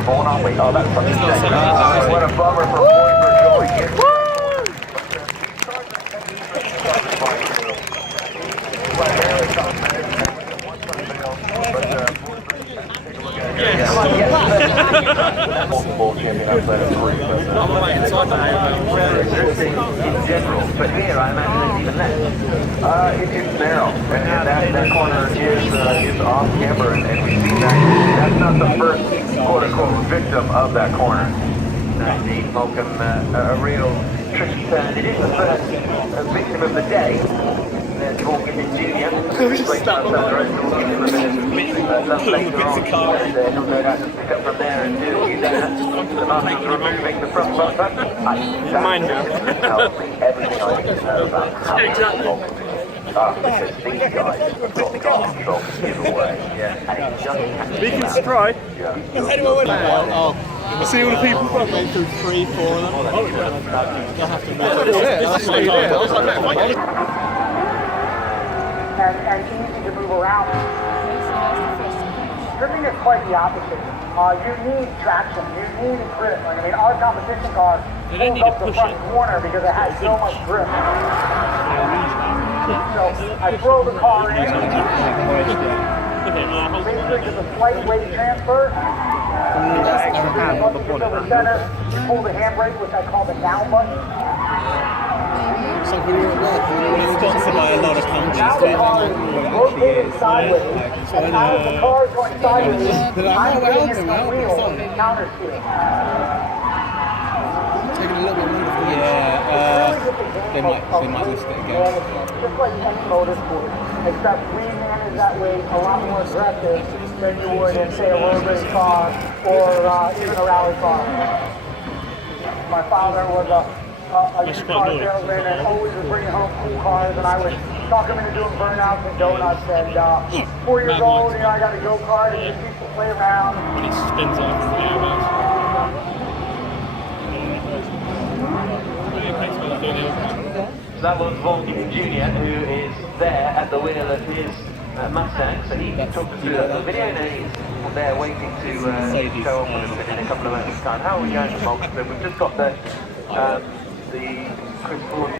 Malcolm born, aren't we? Oh, that's such a shame. What a bummer for boys for joy. Multiple champion outside of Korea. In general, but here I imagine it's even less. It's narrow, and that corner is off camber, and we see that. That's not the first quote-unquote victim of that corner. Indeed, Malcolm, a real tricky turn. It is the first victim of the day. There's Morgan in Junior. He'll just stop on the road for a minute. Later on, he'll no doubt just pick up from there and do that. The Martins removing the front bumper. Mine now. Everything I need to know about how because these guys have got car control to give away. Yeah. We can try. Yeah. I'll see all the people going through 3, 4 of them. They'll have to and easy to move around. Stripping is quite the opposite. You need traction, you need grip. I mean, our competition car pulls up the front corner because it has so much grip. So I throw the car in. Basically, just a slight weight transfer. Once you get over center, you pull the handbrake, which I call the down button. So when you're at work, you're sponsored by a lot of companies. Now the car is rotating sideways, and as the car is going sideways, I'm getting it from wheel counter steer. Taking a little bit longer for they might list it again. Just like any motorsport, except we manage that way a lot more aggressive than you would in, say, a road race car or even a rally car. My father was a used car salesman and always was bringing home cool cars, and I would talk him into doing burnouts and donuts. And 4 years old, I got a go-kart and just used to play around. When it spins off, So that was Vaughan Junior, who is there at the wheel of his Mustang. So he took us through the video, and he's there waiting to show off in a couple of minutes' time. How are we going, Vaughan? So we've just got the Chris Ford